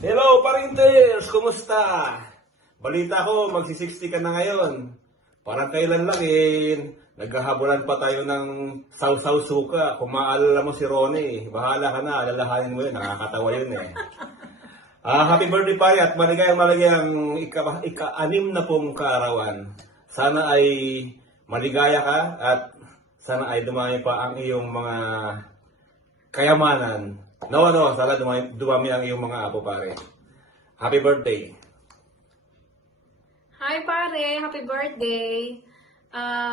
Hello, Parinters! Kumusta? Balita ko, magsi-60 ka na ngayon. Parang kailan lang naghahabulan pa tayo ng sausaw suka. Kung maalala mo si Ronnie, bahala ka na, alalahanin mo yun, nakakatawa yun eh. Happy birthday pare at maligayang ika-anim na pong kaarawan. Sana ay maligaya ka at sana ay dumami pa ang iyong mga kayamanan. Sana dumami ang iyong mga apo pare. Happy birthday. Hi pare, happy birthday.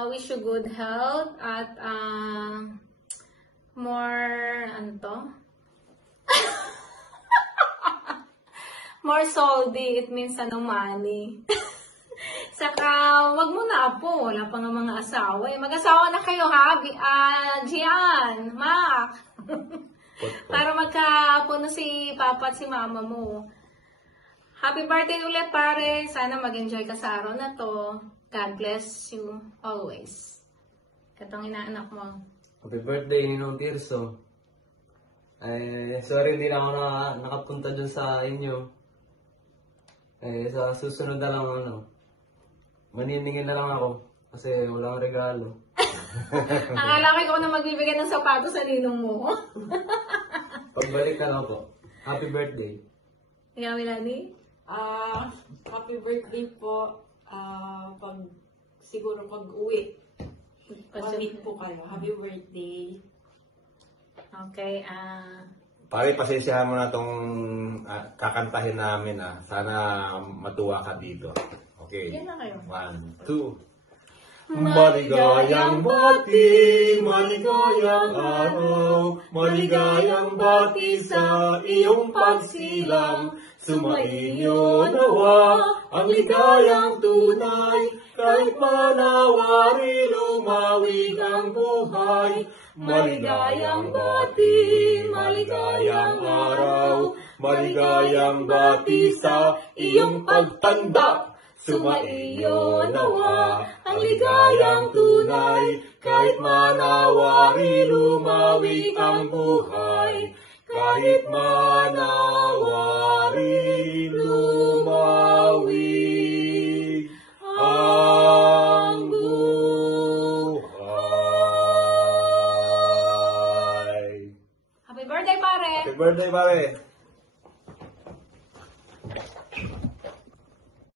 Wish you good health at more more soldi, it means money. Saka, wag mo na apo, wala pa nga mga asawa eh. Mag-asawa na kayo ha, Gian, Mac. Para magka-apo na si Papa at si Mama mo. Happy birthday ulit pare, sana mag-enjoy ka sa araw na to. God bless you always. Katong inaanak mo. Happy birthday, Ninong Tirso. Sorry hindi na ako nakapunta dun sa inyo. Sa susunod na lang maniningin na lang ako. Kasi walang regalo. Akala ko ikaw na magbibigay ng sapatos sa ninong mo. Pagbalik ka lang po. Happy birthday. Ikaw, Milani? Happy birthday po. Siguro pag uwi. Pag-meet po kayo. Happy birthday. Okay, Pare, pasensyahan mo na itong kakantahin namin. Sana matuwa ka dito. Okay. yan na kayo. 1, 2. Maligayang bati, maligayang araw, maligayang bati sa iyong pagsilang. Sumainyo nawa ang ligayang tunay, kahit manawari lumawig ang buhay. Maligayang bati, maligayang araw, maligayang bati sa iyong pagtanda. Sumaiyo nawa ang ligayang tunay, kahit manawari lumawig ang buhay. Kahit manawari lumawig ang buhay. Happy birthday, pare! Happy birthday, pare!